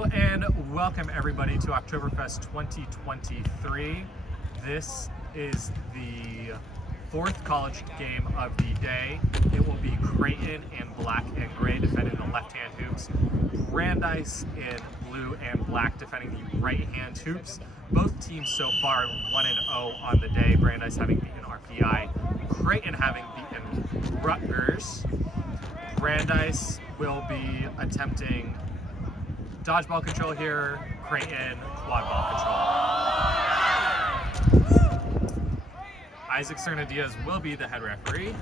Hello and welcome everybody to Oktoberfest 2023. This is the fourth college game of the day. It will be Creighton in black and gray defending the left-hand hoops, Brandeis in blue and black defending the right-hand hoops. Both teams so far 1-0 on the day, Brandeis having beaten RPI, Creighton having beaten Rutgers. Brandeis will be attempting dodgeball control here, Creighton quad ball control. Isaac Cerna-Diaz will be the head referee.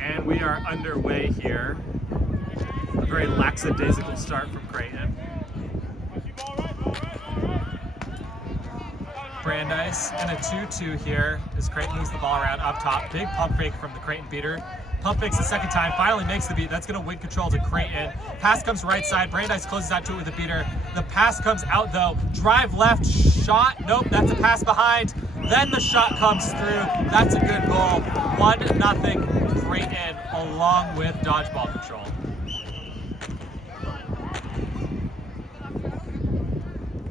And we are underway here. A very lackadaisical start from Creighton. Brandeis in a 2-2 here as Creighton moves the ball around up top. Big pump fake from the Creighton beater. Pump fakes the second time, finally makes the beat. That's going to win control to Creighton. Pass comes right side. Brandeis closes out to it with a beater. The pass comes out though. Drive left, shot. Nope, that's a pass behind. Then the shot comes through. That's a good goal. 1-0 Creighton along with dodgeball control.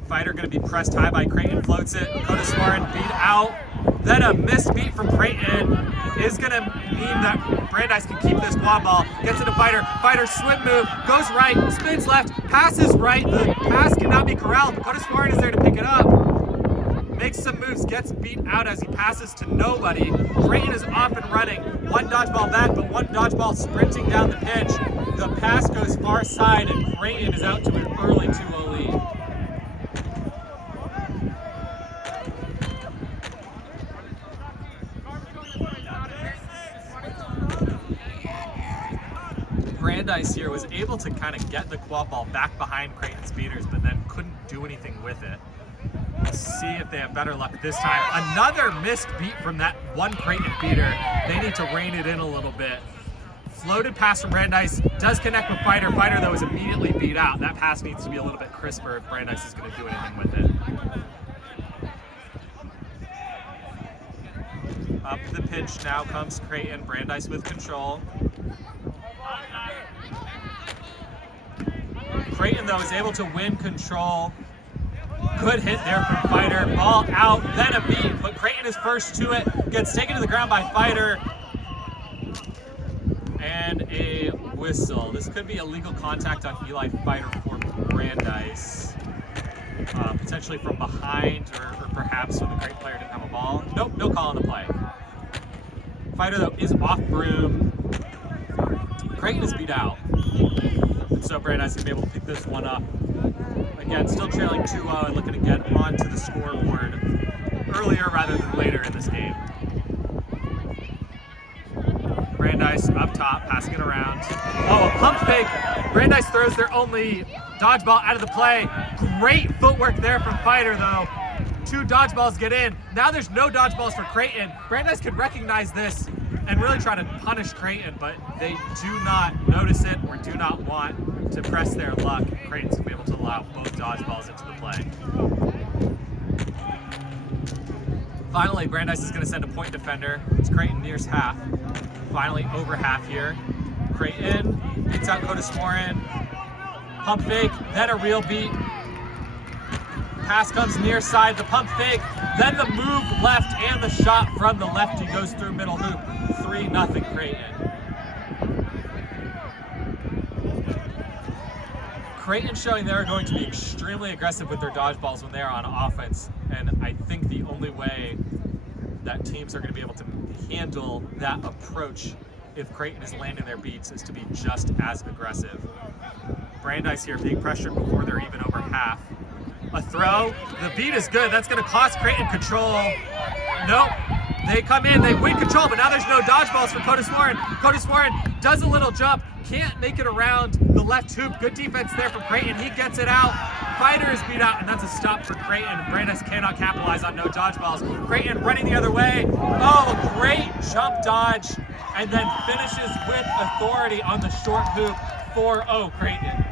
Fighter going to be pressed high by Creighton, floats it. Oktoberfest beat out. Then a missed beat from Creighton is going to mean that Brandeis can keep this quad ball. Gets it to Fighter. Fighter swim move, goes right, spins left, passes right. The pass cannot be corralled. Oktoberfest is there to pick it up. Makes some moves, gets beat out as he passes to nobody. Creighton is off and running. One dodgeball back, but one dodgeball sprinting down the pitch. The pass goes far side, and Creighton is out to an early 2-0 lead. Brandeis here was able to kind of get the quad ball back behind Creighton's beaters, but then couldn't do anything with it. We'll see if they have better luck this time. Another missed beat from that one Creighton beater. They need to rein it in a little bit. Floated pass from Brandeis, does connect with Fighter. Fighter though is immediately beat out. That pass needs to be a little bit crisper if Brandeis is going to do anything with it. Up the pitch now comes Creighton. Brandeis with control. Creighton though is able to win control. Good hit there from Fighter. Ball out, then a beat, but Creighton is first to it. Gets taken to the ground by Fighter. And a whistle. This could be illegal contact on Eli Fighter for Brandeis. Potentially from behind or perhaps when the Creighton player didn't have a ball. Nope, no call on the play. Fighter though is off broom. Creighton is beat out. And so Brandeis is able to pick this one up. Again, still trailing 2-0 and looking to get onto the scoreboard earlier rather than later in this game. Brandeis up top, passing it around. Oh, a pump fake. Brandeis throws their only dodgeball out of the play. Great footwork there from Fighter though. Two dodgeballs get in. Now there's no dodgeballs for Creighton. Brandeis could recognize this and really try to punish Creighton, but they do not notice it or do not want to press their luck. Creighton's going to be able to allow both dodgeballs into the play. Finally, Brandeis is going to send a point defender. It's Creighton nears half. Finally over half here. Creighton beats out Oktoberfest. Pump fake, then a real beat. Pass comes near side, the pump fake, then the move left and the shot from the lefty goes through middle hoop. 3-0 Creighton. Creighton showing they're going to be extremely aggressive with their dodgeballs when they are on offense, and I think the only way that teams are going to be able to handle that approach if Creighton is landing their beats is to be just as aggressive. Brandeis here being pressured before they're even over half. A throw, the beat is good. That's going to cost Creighton control. Nope. They come in, they win control, but now there's no dodgeballs for Oktoberfest. Oktoberfest does a little jump, can't make it around the left hoop. Good defense there from Creighton. He gets it out. Fighter is beat out, and that's a stop for Creighton. Brandeis cannot capitalize on no dodgeballs. Creighton running the other way. Oh, a great jump dodge, and then finishes with authority on the short hoop. 4-0 Creighton.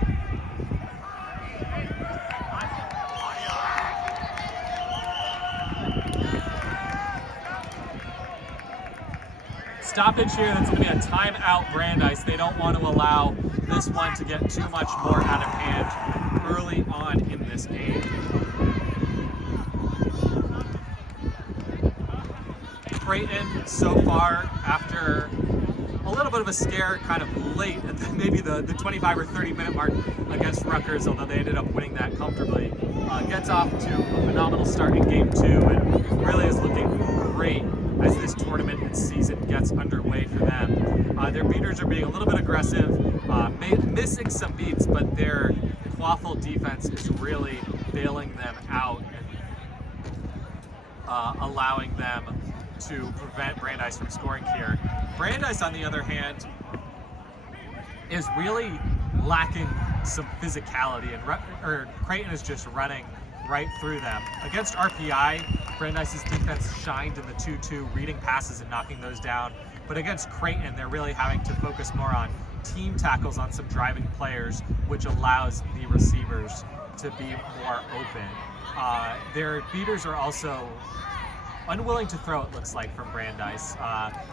Stoppage here, that's going to be a timeout Brandeis. They don't want to allow this one to get too much more out of hand early on in this game. Creighton so far, after a little bit of a scare kind of late at maybe the 25 or 30 minute mark against Rutgers, although they ended up winning that comfortably, gets off to a phenomenal start in game 2 and really is looking great as this tournament and season gets underway for them. Their beaters are being a little bit aggressive, missing some beats, but their quaffle defense is really bailing them out and allowing them to prevent Brandeis from scoring here. Brandeis, on the other hand, is really lacking some physicality, and Creighton is just running right through them. Against RPI, Brandeis' defense shined in the 2-2, reading passes and knocking those down. But against Creighton, they're really having to focus more on team tackles on some driving players, which allows the receivers to be more open. Their beaters are also unwilling to throw, it looks like, from Brandeis.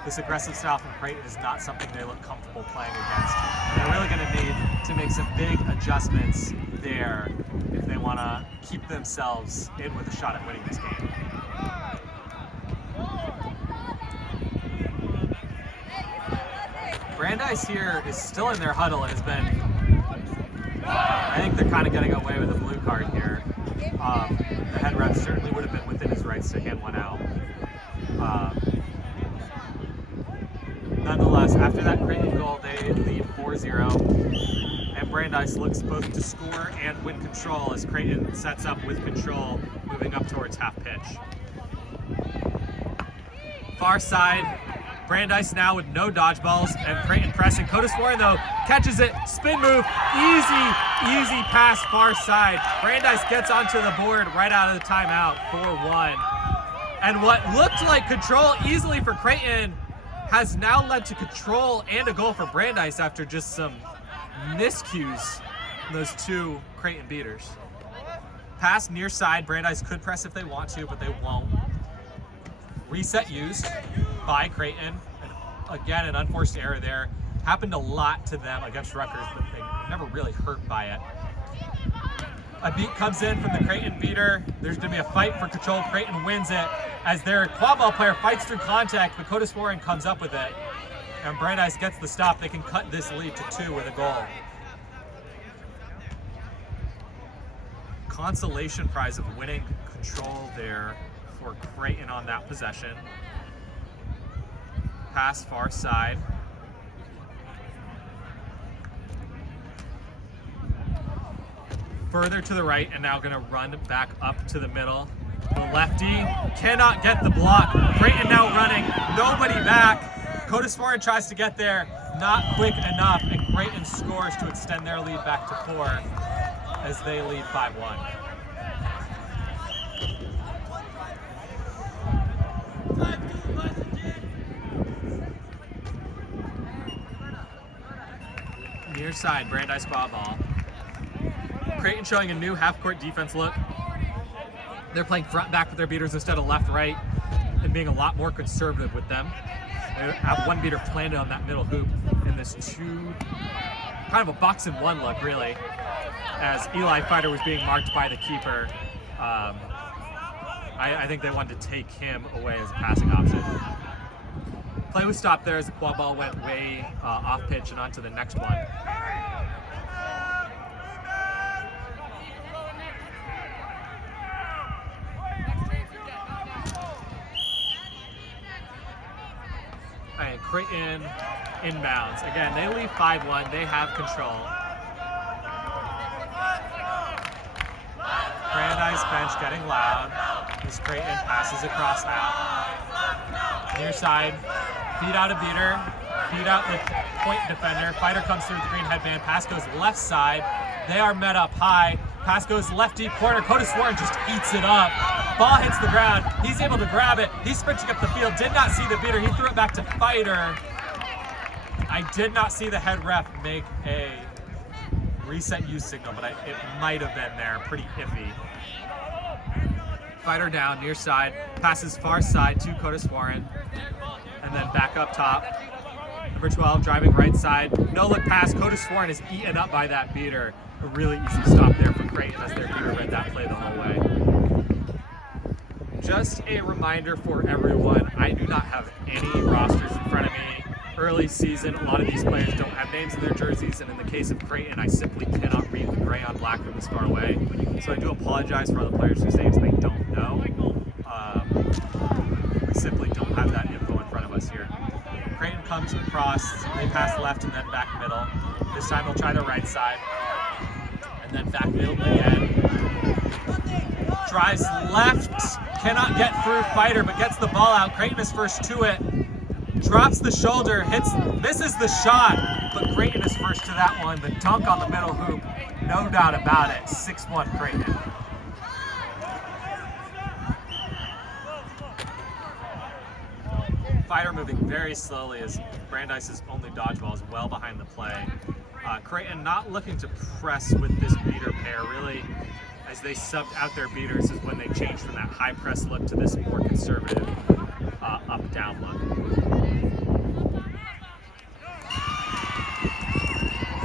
This aggressive style from Creighton is not something they look comfortable playing against. And they're really going to need to make some big adjustments there if they want to keep themselves in with a shot at winning this game. Brandeis here is still in their huddle and has been, I think they're kind of getting away with a blue card here. The head ref certainly would have been within his rights to hand one out. Nonetheless, after that Creighton goal, they lead 4-0, and Brandeis looks both to score and win control as Creighton sets up with control, moving up towards half pitch. Far side, Brandeis now with no dodgeballs, and Creighton pressing. Codis Warren, though, catches it, spin move, easy pass far side. Brandeis gets onto the board right out of the timeout, 4-1. And what looked like control easily for Creighton has now led to control and a goal for Brandeis after just some miscues from those two Creighton beaters. Pass near side, Brandeis could press if they want to, but they won't. Reset used by Creighton. And again, an unforced error there. Happened a lot to them against Rutgers, but they never really hurt by it. A beat comes in from the Creighton beater. There's going to be a fight for control. Creighton wins it as their quad ball player fights through contact, but Codis Warren comes up with it. And Brandeis gets the stop. They can cut this lead to 2 with a goal. Consolation prize of winning control there for Creighton on that possession. Pass far side. Further to the right, and now gonna run back up to the middle. The lefty cannot get the block. Creighton now running, nobody back. Codis Warren tries to get there, not quick enough, and Creighton scores to extend their lead back to 4 as they lead 5-1. Near side, Brandeis squad ball. Creighton showing a new half-court defense look. They're playing front back with their beaters instead of left-right and being a lot more conservative with them. They have one beater planted on that middle hoop in this kind of a box and one look, really, as Eli Fighter was being marked by the keeper. I think they wanted to take him away as a passing option. Play was stopped there as the quad ball went way off pitch and onto the next one. And Creighton inbounds. Again, they lead 5-1. They have control. Brandeis bench getting loud as Creighton passes across half. Near side, feed out a beater, feed out the point defender. Fighter comes through with the green headband. Pass goes left side. They are met up high. Pass goes left deep corner. Codis Warren just eats it up. Ball hits the ground. He's able to grab it. He's sprinting up the field. Did not see the beater. He threw it back to Fighter. I did not see the head ref make a reset use signal, but it might have been there. Pretty iffy. Fighter down, near side. Passes far side to Codis Warren. And then back up top. Number 12 driving right side. No look pass. Coda Sworn is eaten up by that beater. A really easy stop there for Creighton as their beater read that play the whole way. Just a reminder for everyone, I do not have any rosters in front of me. Early season, a lot of these players don't have names in their jerseys, and in the case of Creighton, I simply cannot read the gray on black from this far away. So I do apologize for all the players whose names I don't know. We simply don't have that info in front of us here. Creighton comes across, they pass left and then back middle. This time they'll try the right side, and then back middle again. Drives left, cannot get through Fighter, but gets the ball out. Creighton is first to it. Drops the shoulder, misses the shot, but Creighton is first to that one. The dunk on the middle hoop, no doubt about it. 6-1 Creighton. Fighter moving very slowly as Brandeis' only dodgeball is well behind the play. Creighton not looking to press with this beater pair. Really, as they subbed out their beaters is when they changed from that high press look to this more conservative up-down look.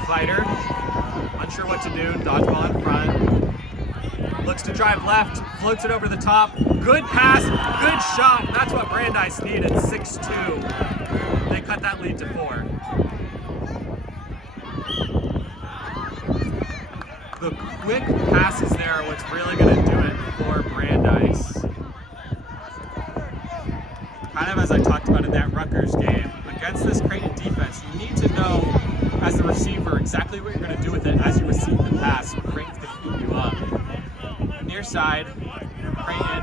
Fighter, unsure what to do, dodgeball in front. Looks to drive left, floats it over the top. Good pass, good shot. That's what Brandeis needed, 6-2. They cut that lead to 4. The quick passes there are what's really going to do it for Brandeis. Kind of as I talked about in that Rutgers game, against this Creighton defense, you need to know as the receiver exactly what you're going to do with it as you receive the pass. Creighton's going to eat you up. Near side, Creighton,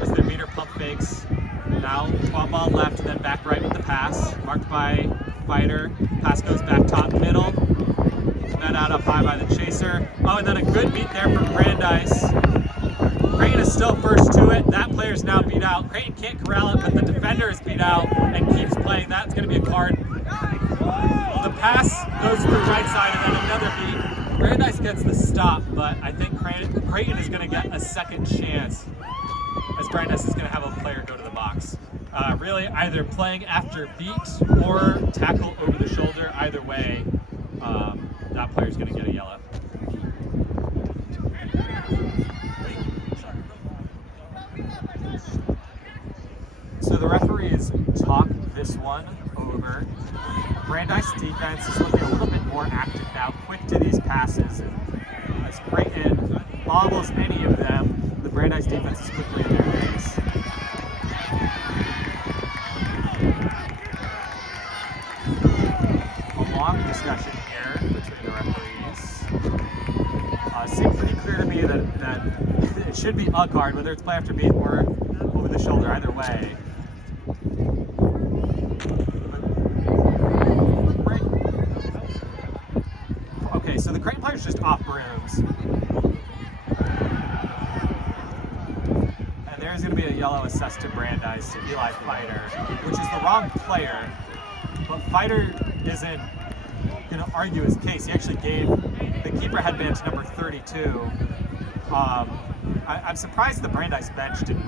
as their beater pump fakes. Now, ball left and then back right with the pass. Marked by Fighter. Pass goes back top middle. Met out up high by the chaser. Oh, and then a good beat there from Brandeis. Creighton is still first to it. That player's now beat out. Creighton can't corral it, but the defender is beat out and keeps playing. That's going to be a card. The pass goes to the right side and then another beat. Brandeis gets the stop, but I think Creighton is going to get a second chance as Brandeis is going to have a player go to the box. Really, either playing after beat or tackle over the shoulder. Either way, that player's going to get a yellow. So the referees talk this one over. Brandeis defense is looking a little bit more active now, quick to these passes. And as Creighton bobbles any of them, the Brandeis defense is quickly in their face. A long discussion here between the referees. It seemed pretty clear to me that it should be a card, whether it's play after beat or over the shoulder, either way. Okay, so the Creighton player's just off brooms. And there's going to be a yellow assessed to Brandeis, to Eli Fighter, which is the wrong player. But Fighter isn't going to argue his case. He actually gave the keeper headband to number 32. I'm surprised the Brandeis bench didn't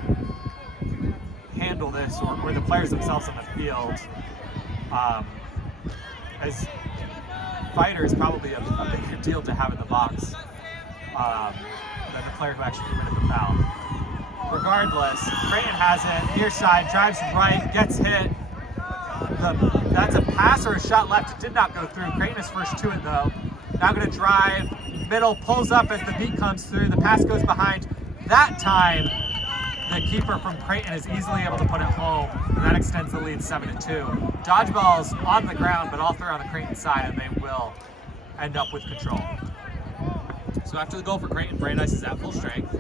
handle this, or the players themselves on the field. As Fighter is probably a bigger deal to have in the box than the player who actually committed the foul. Regardless, Creighton has it, near side, drives right, gets hit. That's a pass or a shot left. It did not go through. Creighton is first to it though. Now going to drive, middle, pulls up as the beat comes through. The pass goes behind. That time, the keeper from Creighton is easily able to put it home, and that extends the lead 7-2. Dodgeball's on the ground, but all three on the Creighton side, and they will end up with control. So after the goal for Creighton, Brandeis is at full strength.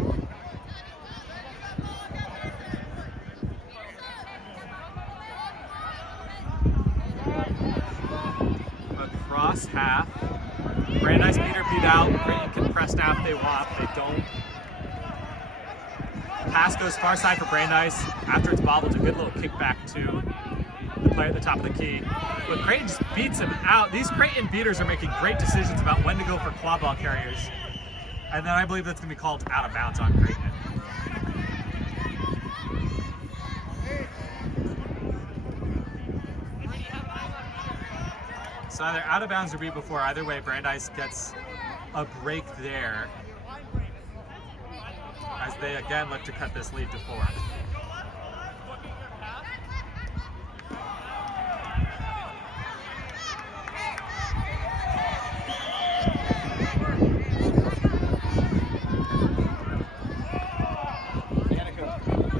Across half. Brandeis beater beat out. Creighton can press now if they want. They don't. Pass goes far side for Brandeis. After it's bobbled, a good little kickback to the player at the top of the key. But Creighton just beats him out. These Creighton beaters are making great decisions about when to go for claw ball carriers. And then I believe that's going to be called out of bounds on Creighton. So either out of bounds or beat before. Either way, Brandeis gets a break there as they again look to cut this lead to 4.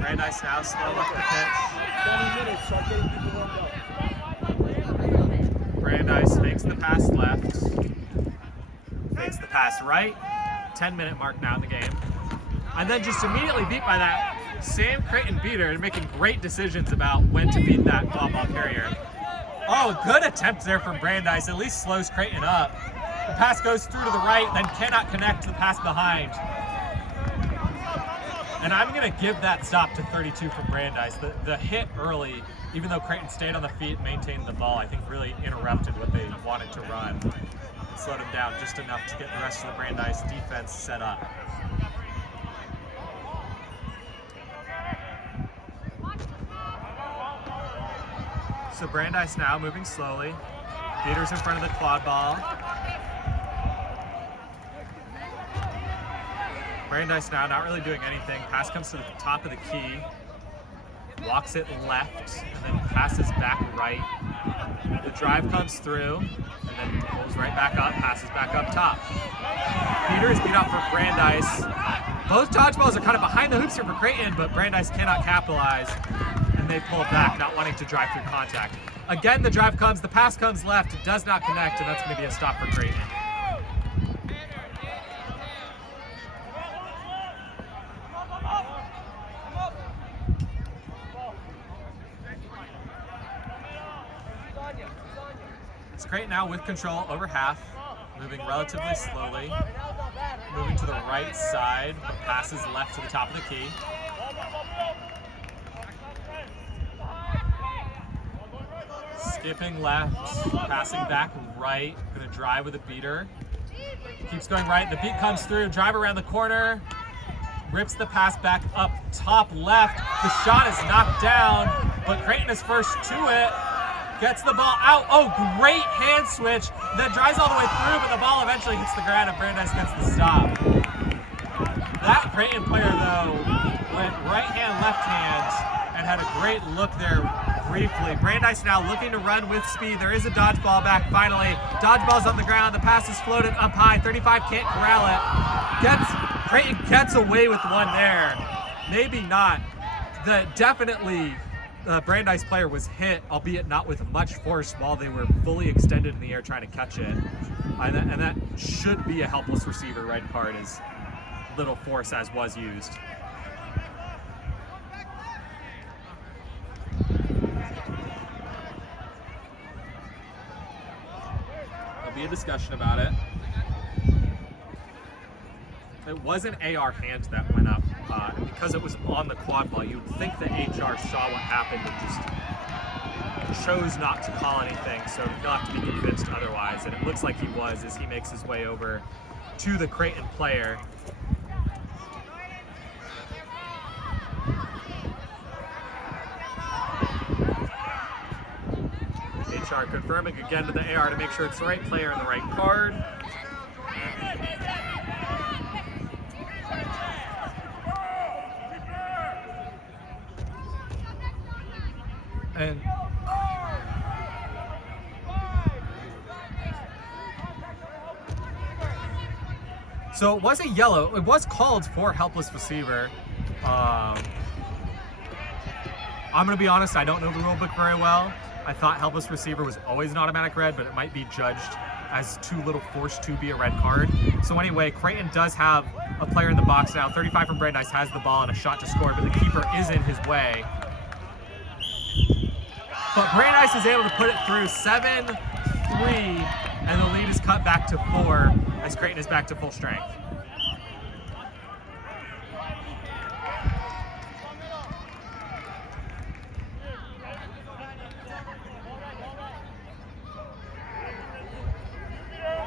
Brandeis now slow up the pitch. 20 minutes, start getting people warmed up. Brandeis fakes the pass left, fakes the pass right. 10-minute mark now in the game. And then just immediately beat by that same Creighton beater, making great decisions about when to beat that ball carrier. Oh, good attempt there from Brandeis, at least slows Creighton up. The pass goes through to the right, then cannot connect to the pass behind. And I'm going to give that stop to 32 from Brandeis. The hit early, even though Creighton stayed on the feet, maintained the ball, I think really interrupted what they wanted to run. It slowed them down just enough to get the rest of the Brandeis defense set up. So Brandeis now moving slowly. Beater's in front of the quad ball. Brandeis now not really doing anything. Pass comes to the top of the key. Walks it left and then passes back right. The drive comes through and then pulls right back up, passes back up top. Beater is beat out for Brandeis. Both dodgeballs are kind of behind the hoops here for Creighton, but Brandeis cannot capitalize. And they pull it back, not wanting to drive through contact. Again, the drive comes, the pass comes left, it does not connect, and that's going to be a stop for Creighton. It's Creighton now with control over half, moving relatively slowly, moving to the right side, but passes left to the top of the key. Skipping left, passing back right, gonna drive with a beater. Keeps going right, the beat comes through, drive around the corner, rips the pass back up top left. The shot is knocked down, but Creighton is first to it. Gets the ball out, oh, great hand switch. Then drives all the way through, but the ball eventually hits the ground and Brandeis gets the stop. That Creighton player though, went right hand, left hand, and had a great look there briefly. Brandeis now looking to run with speed. There is a dodgeball back finally. Dodgeball's on the ground. The pass is floated up high. 35 can't corral it. Creighton gets away with one there. Maybe not. Definitely the Brandeis player was hit, albeit not with much force, while they were fully extended in the air trying to catch it. And that should be a helpless receiver red card, as little force as was used. There'll be a discussion about it. It was an AR hand that went up. And because it was on the quad ball, you'd think the HR saw what happened and just chose not to call anything, so he'll have to be convinced otherwise. And it looks like he was as he makes his way over to the Creighton player. HR confirming again to the AR to make sure it's the right player and the right card. And so it was a yellow. It was called for helpless receiver. I'm going to be honest, I don't know the rule book very well. I thought helpless receiver was always an automatic red, but it might be judged as too little force to be a red card. So anyway, Creighton does have a player in the box now. 35 from Brandeis has the ball and a shot to score, but the keeper is in his way. But Brandeis is able to put it through 7-3, and the lead is cut back to 4 as Creighton is back to full strength.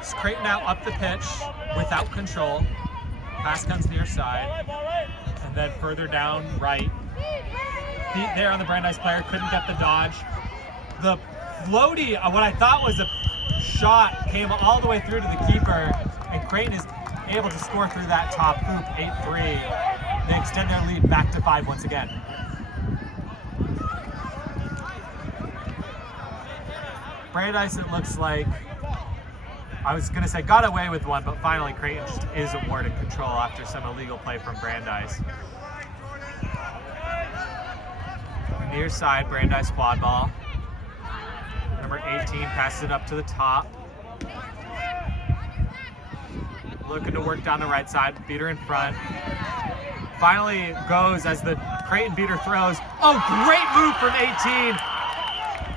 So Creighton now up the pitch without control. Pass comes near side, and then further down right. Beat there on the Brandeis player, couldn't get the dodge. The floaty, what I thought was a shot came all the way through to the keeper, and Creighton is able to score through that top hoop, 8-3. They extend their lead back to 5 once again. Brandeis, it looks like, I was going to say got away with one, but finally Creighton is awarded control after some illegal play from Brandeis. Near side, Brandeis quad ball. Number 18 passes it up to the top. Looking to work down the right side, beater in front. Finally goes as the Creighton beater throws. Oh, great move from 18.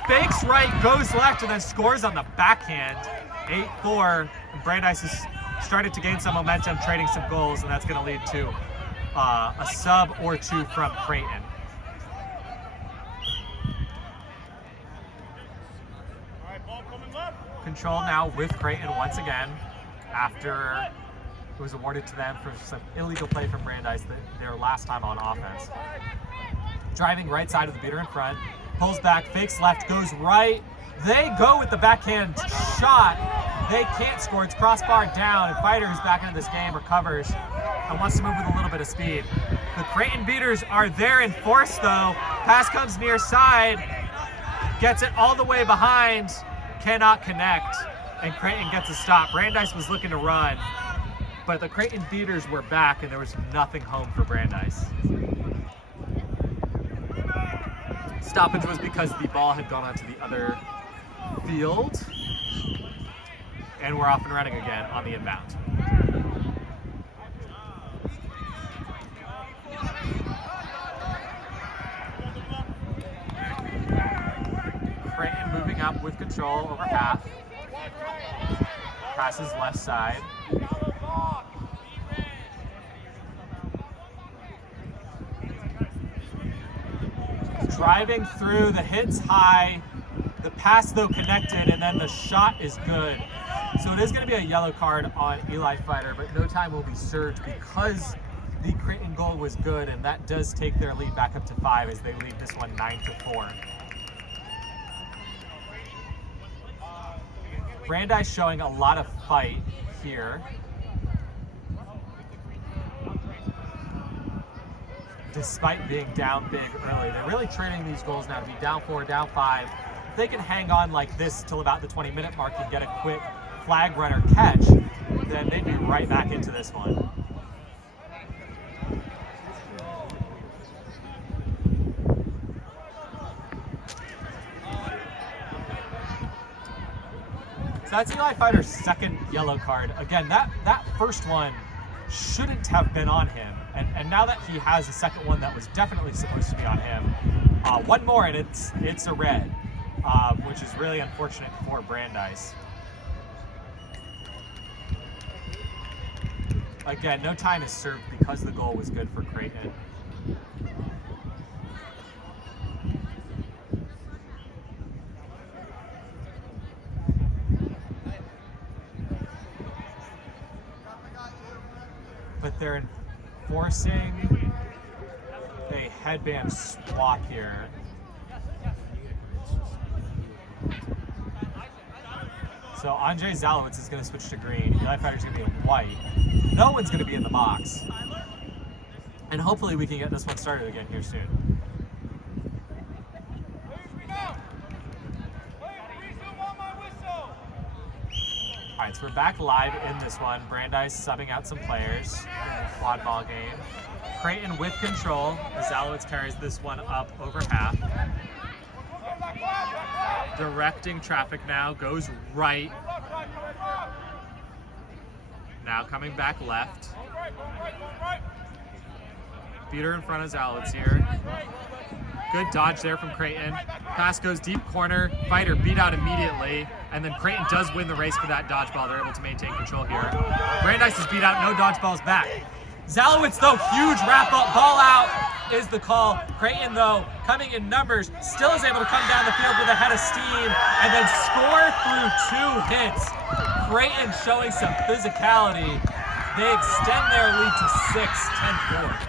Fakes right, goes left, and then scores on the backhand. 8-4. And Brandeis has started to gain some momentum, trading some goals, and that's going to lead to a sub or 2 from Creighton. Control now with Creighton once again after it was awarded to them for some illegal play from Brandeis their last time on offense. Driving right side of the beater in front, pulls back, fakes left, goes right. They go with the backhand shot. They can't score. It's crossbar down, and Fighter, who's back into this game, recovers and wants to move with a little bit of speed. The Creighton beaters are there in force, though. Pass comes near side, gets it all the way behind, cannot connect, and Creighton gets a stop. Brandeis was looking to run, but the Creighton beaters were back, and there was nothing home for Brandeis. Stoppage was because the ball had gone onto the other field, and we're off and running again on the inbound. Creighton moving up with control over half. Passes left side. Driving through, the hit's high, the pass though connected, and then the shot is good. So it is going to be a yellow card on Eli Fighter, but no time will be served because the Creighton goal was good, and that does take their lead back up to 5 as they lead this one 9-4. Brandeis showing a lot of fight here. Despite being down big early. They're really trading these goals now to be down 4, down 5. If they can hang on like this till about the 20-minute mark and get a quick flag runner catch, then they'd be right back into this one. So that's Eli Fighter's second yellow card. Again, that first one shouldn't have been on him. And now that he has a second one that was definitely supposed to be on him, one more and it's a red, which is really unfortunate for Brandeis. Again, no time is served because the goal was good for Creighton. But they're enforcing a headband swap here. So Andrzej Zalowitz is going to switch to green. Eli Fighter's going to be in white. No one's going to be in the box. And hopefully we can get this one started again here soon. All right, so we're back live in this one. Brandeis subbing out some players in the quad ball game. Creighton with control. Zalowitz carries this one up over half. Directing traffic now, goes right. Now coming back left. Beater in front of Zalowitz here. Good dodge there from Creighton. Pass goes deep corner. Fighter beat out immediately. And then Creighton does win the race for that dodgeball. They're able to maintain control here. Brandeis is beat out, no dodgeballs back. Zalowitz, though, huge wrap-up ball out is the call. Creighton, though, coming in numbers, still is able to come down the field with a head of steam and then score through 2 hits. Creighton showing some physicality. They extend their lead to 6, 10-4.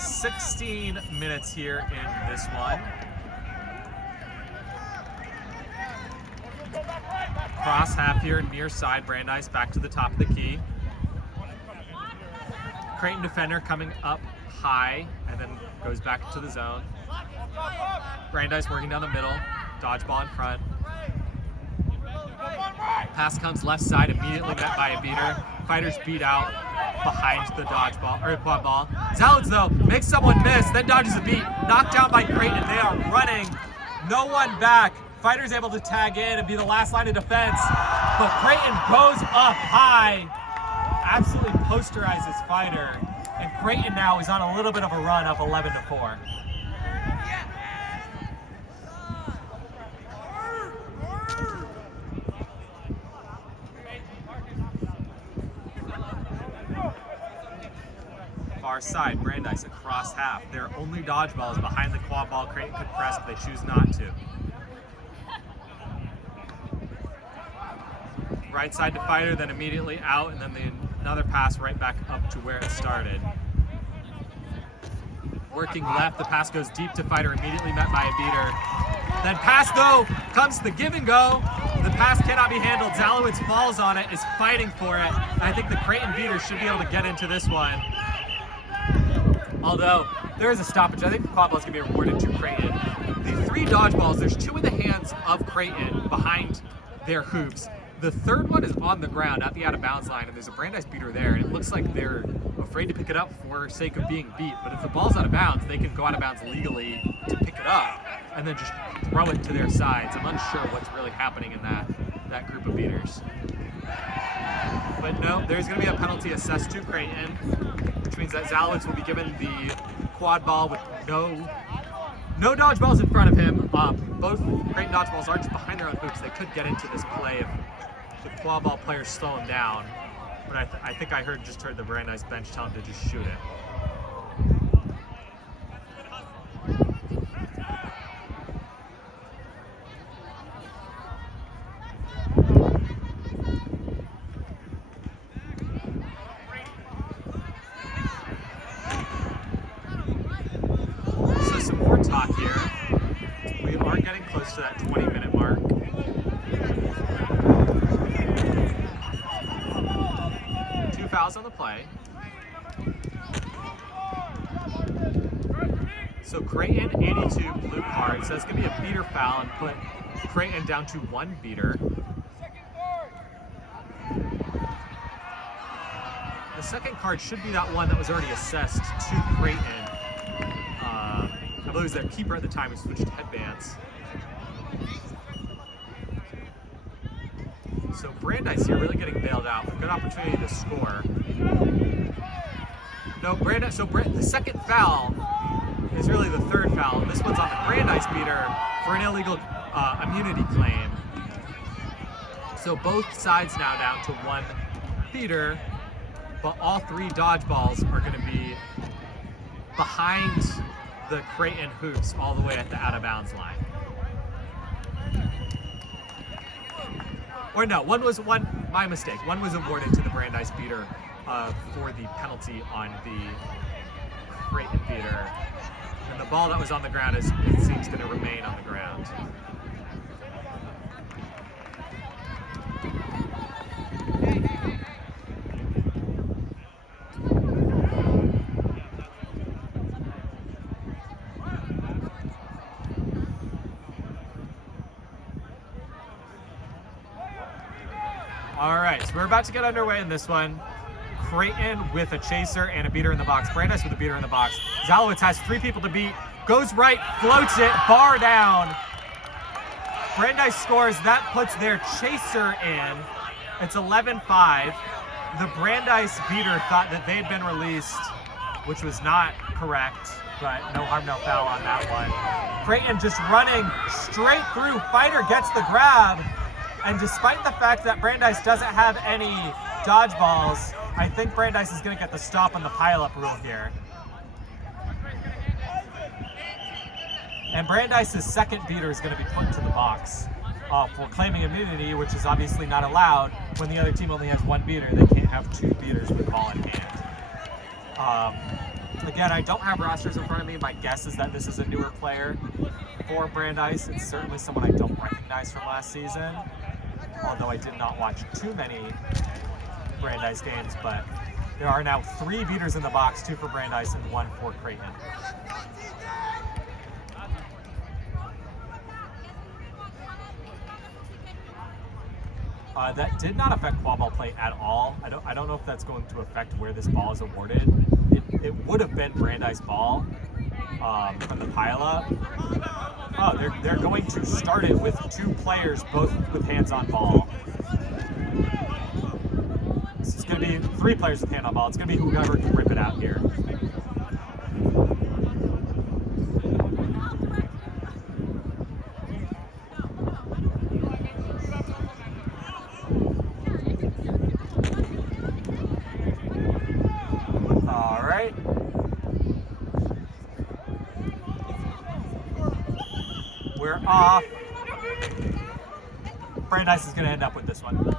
16 minutes here in this one. Cross half here, near side. Brandeis back to the top of the key. Creighton defender coming up high and then goes back to the zone. Brandeis working down the middle. Dodgeball in front. Pass comes left side, immediately met by a beater. Fighters beat out behind the dodgeball or quad ball. Zalowitz though makes someone miss, then dodges a beat. Knocked down by Creighton. They are running. No one back. Fighters able to tag in and be the last line of defense. But Creighton goes up high. Absolutely posterizes Fighter. And Creighton now is on a little bit of a run, up 11-4. Far side, Brandeis across half. Their only dodgeball is behind the quad ball. Creighton could press, but they choose not to. Right side to Fighter, then immediately out, and then another pass right back up to where it started. Working left, the pass goes deep to Fighter, immediately met by a beater. Then pass though, comes the give and go. The pass cannot be handled. Zalowitz falls on it, is fighting for it. I think the Creighton beater should be able to get into this one. Although, there is a stoppage. I think the quad ball is going to be awarded to Creighton. The 3 dodgeballs, there's 2 in the hands of Creighton behind their hoops. The third one is on the ground at the out of bounds line, and there's a Brandeis beater there, and it looks like they're afraid to pick it up for sake of being beat. But if the ball's out of bounds, they can go out of bounds legally to pick it up and then just throw it to their sides. I'm unsure what's really happening in that group of beaters. But no, there's going to be a penalty assessed to Creighton, which means that Zalowitz will be given the quad ball with no dodgeballs in front of him. Both Creighton dodgeballs are just behind their own hoops. They could get into this play if the quad ball players slow him down, but I think I just heard the Brandeis bench tell him to just shoot it. So some more talk here. We are getting close to that 20-minute mark. Fouls on the play. So Creighton, 82 blue cards. So that's going to be a beater foul and put Creighton down to 1 beater. The second card should be that one that was already assessed to Creighton. I believe it was their keeper at the time who switched headbands. So Brandeis here really getting bailed out. Good opportunity to score. No, Brandeis. So the second foul is really the third foul. This one's on the Brandeis beater for an illegal immunity claim. So both sides now down to 1 beater, but all 3 dodgeballs are going to be behind the Creighton hoops all the way at the out of bounds line. Or no, my mistake. One was awarded to the Brandeis beater for the penalty on the Creighton beater. And the ball that was on the ground it seems going to remain on the ground. All right, so we're about to get underway in this one. Creighton with a chaser and a beater in the box. Brandeis with a beater in the box. Zalowitz has 3 people to beat. Goes right, floats it, bar down. Brandeis scores. That puts their chaser in. It's 11-5. The Brandeis beater thought that they'd been released, which was not correct, but no harm, no foul on that one. Creighton just running straight through. Fighter gets the grab. And despite the fact that Brandeis doesn't have any dodgeballs, I think Brandeis is going to get the stop on the pileup rule here. And Brandeis' second beater is going to be put into the box for claiming immunity, which is obviously not allowed. When the other team only has 1 beater, they can't have 2 beaters with ball in hand. Again, I don't have rosters in front of me. My guess is that this is a newer player for Brandeis. It's certainly someone I don't recognize from last season, although I did not watch too many Brandeis games, but there are now 3 beaters in the box, 2 for Brandeis and 1 for Creighton. That did not affect quad ball play at all. I don't know if that's going to affect where this ball is awarded. It would have been Brandeis ball from the pileup. Oh, they're going to start it with 2 players, both with hands on ball. So it's going to be 3 players with hand on ball. It's going to be whoever can rip it out here. We're off. Brandeis is going to end up with this one. They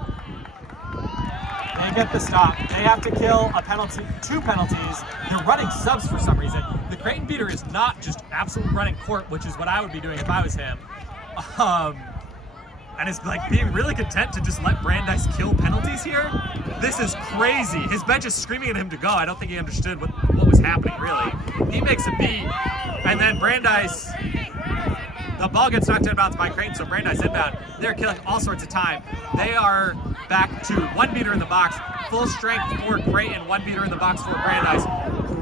get the stop. They have to kill a penalty, 2 penalties. They're running subs for some reason. The Creighton beater is not just absolutely running court, which is what I would be doing if I was him. And is like being really content to just let Brandeis kill penalties here. This is crazy. His bench is screaming at him to go. I don't think he understood what was happening, really. He makes a beat, and then Brandeis, the ball gets knocked out of bounds by Creighton, so Brandeis inbound. They're killing all sorts of time. They are back to 1 beater in the box. Full strength for Creighton, 1 beater in the box for Brandeis.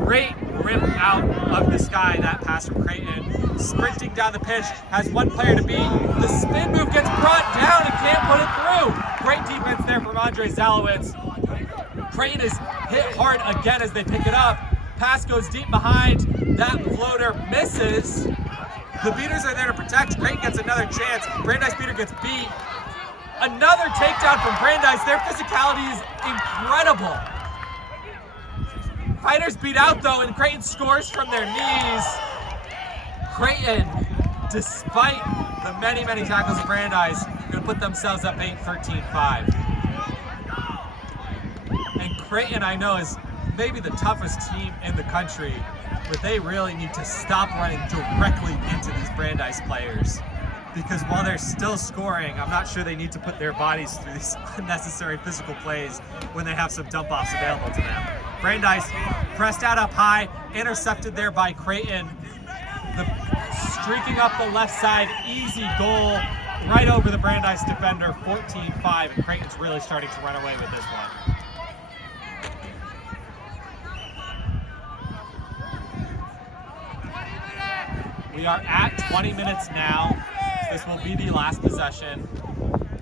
Great rip out of the sky, that pass from Creighton. Sprinting down the pitch, has 1 player to beat. The spin move gets brought down and can't put it through. Great defense there from Andre Zalowitz. Creighton is hit hard again as they pick it up. Pass goes deep behind. That floater misses. The beaters are there to protect. Creighton gets another chance. Brandeis beater gets beat. Another takedown from Brandeis. Their physicality is incredible. Fighters beat out though, and Creighton scores from their knees. Creighton, despite the many, many tackles of Brandeis, going to put themselves up 8-13-5. And Creighton, I know, is maybe the toughest team in the country, but they really need to stop running directly into these Brandeis players, because while they're still scoring, I'm not sure they need to put their bodies through these unnecessary physical plays when they have some dump-offs available to them. Brandeis pressed out up high, intercepted there by Creighton. Streaking up the left side, easy goal right over the Brandeis defender, 14-5, and Creighton's really starting to run away with this one. We are at 20 minutes now. So this will be the last possession.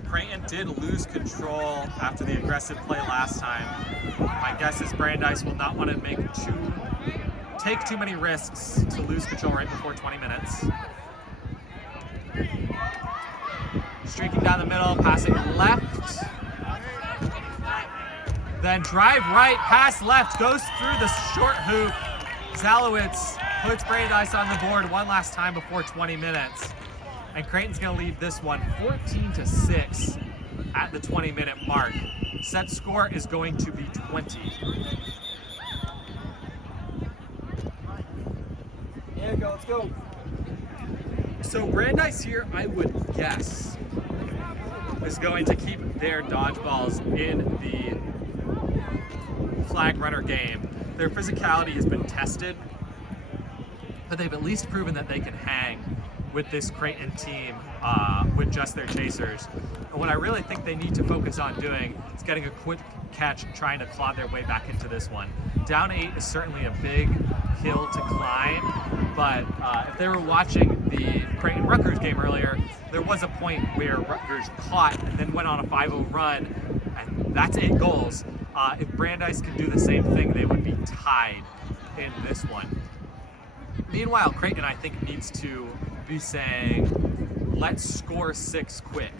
Creighton did lose control after the aggressive play last time. My guess is Brandeis will not want to take too many risks to lose control right before 20 minutes. Streaking down the middle, passing left. Then drive right, pass left, goes through the short hoop. Zalowitz puts Brandeis on the board one last time before 20 minutes. And Creighton's going to lead this one 14-6 at the 20-minute mark. Set score is going to be 20. Yeah, go, let's go. So Brandeis here, I would guess, is going to keep their dodgeballs in the flag runner game. Their physicality has been tested, but they've at least proven that they can hang with this Creighton team with just their chasers. And what I really think they need to focus on doing is getting a quick catch and trying to claw their way back into this one. Down 8 is certainly a big hill to climb, but if they were watching the Creighton-Rutgers game earlier, there was a point where Rutgers caught and then went on a 5-0 run, and that's 8 goals. If Brandeis could do the same thing, they would be tied in this one. Meanwhile, Creighton, I think, needs to be saying, let's score 6 quick.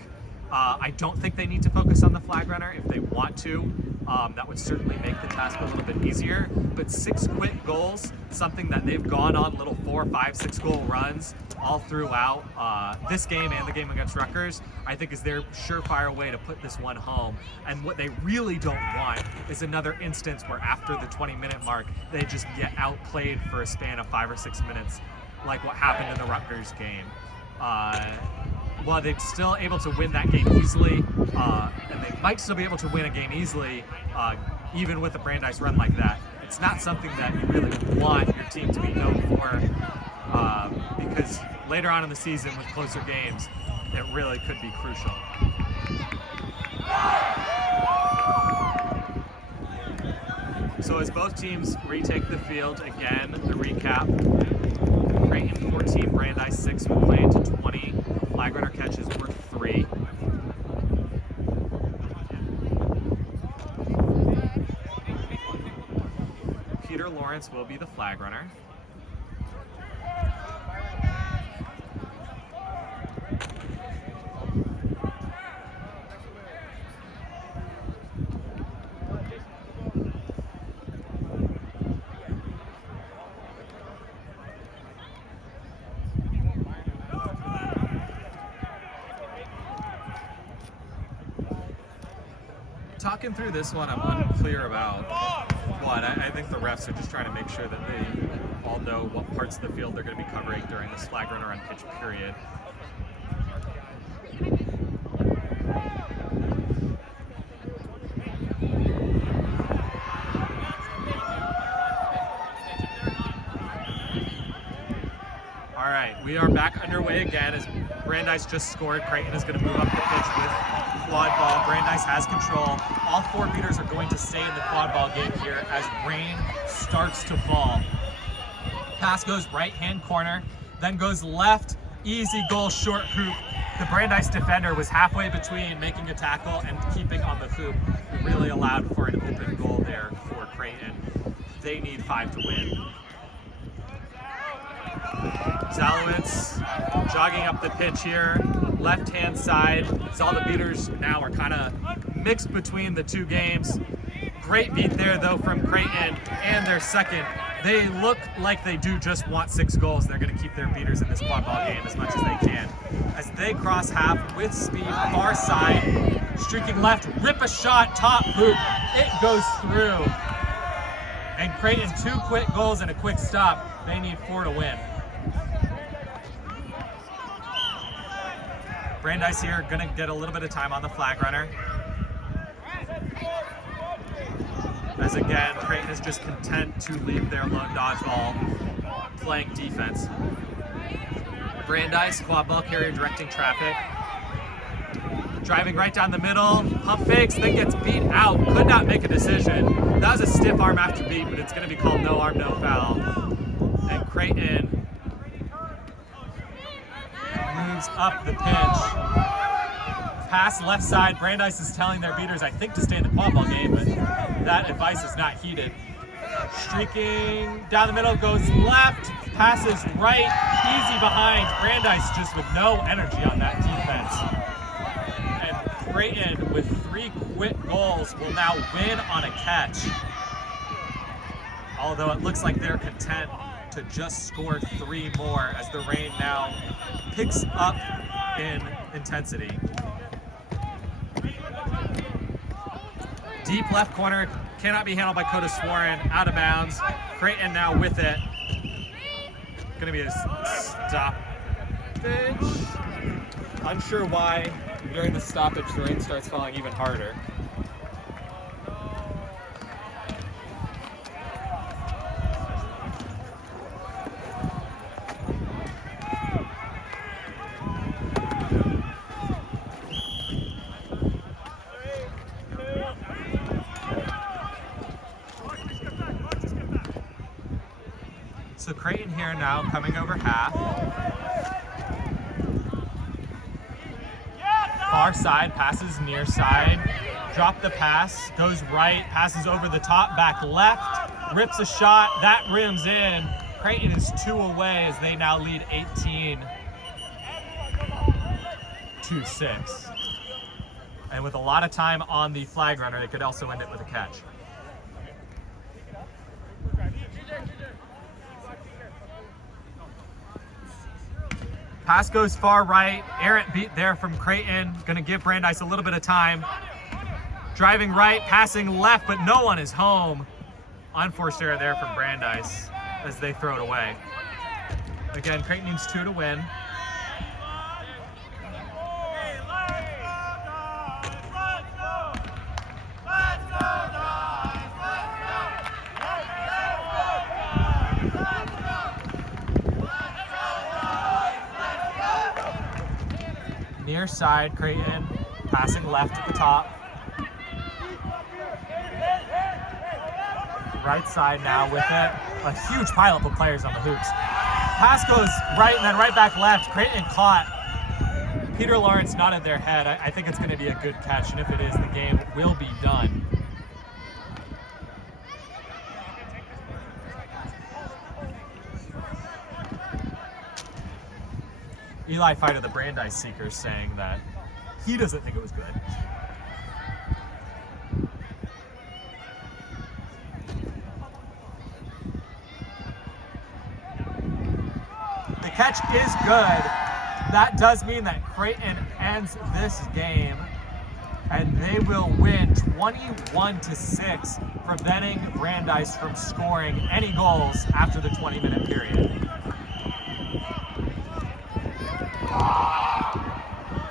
I don't think they need to focus on the flag runner if they want to. that would certainly make the task a little bit easier. But 6 quick goals, something that they've gone on little 4, 5, 6 goal runs all throughout this game and the game against Rutgers, I think is their surefire way to put this one home. And what they really don't want is another instance where after the 20-minute mark, they just get outplayed for a span of 5 or 6 minutes, like what happened in the Rutgers game. While they're still able to win that game easily, and they might still be able to win a game easily, even with a Brandeis run like that, it's not something that you really want your team to be known for, because later on in the season with closer games, it really could be crucial. So as both teams retake the field, again, the recap: Creighton 14, Brandeis 6 with play into 20. Flag runner catches worth 3. Peter Lawrence will be the flag runner. Talking through this one, I'm unclear about what. I think the refs are just trying to make sure that they all know what parts of the field they're going to be covering during this flag runner on pitch period. All right, we are back underway again as Brandeis just scored. Creighton is going to move up the pitch with quad ball. Brandeis has control. All 4 beaters are going to stay in the quad ball game here as rain starts to fall. Pass goes right-hand corner, then goes left, easy goal, short hoop. The Brandeis defender was halfway between making a tackle and keeping on the hoop. It really allowed for an open goal there for Creighton. They need 5 to win. Zalowitz jogging up the pitch here, left-hand side. As all the beaters now are kind of mixed between the 2 games. Great beat there, though, from Creighton and their second. They look like they do just want 6 goals. They're going to keep their beaters in this quad ball game as much as they can. As they cross half with speed, far side, streaking left, rip a shot, top hoop. It goes through. And Creighton 2 quick goals and a quick stop. They need 4 to win. Brandeis here going to get a little bit of time on the flag runner. As again, Creighton is just content to leave their lone dodgeball playing defense. Brandeis, quad ball carrier directing traffic. Driving right down the middle, pump fakes, then gets beat out. Could not make a decision. That was a stiff arm after beat, but it's going to be called no arm, no foul. And Creighton moves up the pitch. Pass left side. Brandeis is telling their beaters, I think, to stay in the quad ball game, but that advice is not heeded. Streaking down the middle, goes left, passes right, easy behind. Brandeis just with no energy on that defense. And Creighton, with 3 quick goals, will now win on a catch. Although it looks like they're content to just score 3 more as the rain now picks up in intensity. Deep left corner, cannot be handled by Coda Swarren, out of bounds. Creighton now with it. Gonna be a stoppage. Unsure why during the stoppage the rain starts falling even harder. So Creighton here now coming over half. Far side, passes near side. Drop the pass, goes right, passes over the top, back left, rips a shot, that rims in. Creighton is 2 away as they now lead 18-6. And with a lot of time on the flag runner, they could also end it with a catch. Pass goes far right. Errant beat there from Creighton. Going to give Brandeis a little bit of time. Driving right, passing left, but no one is home. Unforced error there from Brandeis as they throw it away. Again, Creighton needs 2 to win. Near side, Creighton passing left at the top. Right side now with it. A huge pileup of players on the hoops. Pass goes right and then right back left. Creighton caught. Peter Lawrence nodded their head. I think it's going to be a good catch, and if it is, the game will be done. Eli Fight, the Brandeis Seekers, saying that he doesn't think it was good. The catch is good. That does mean that Creighton ends this game, and they will win 21-6, preventing Brandeis from scoring any goals after the 20-minute period.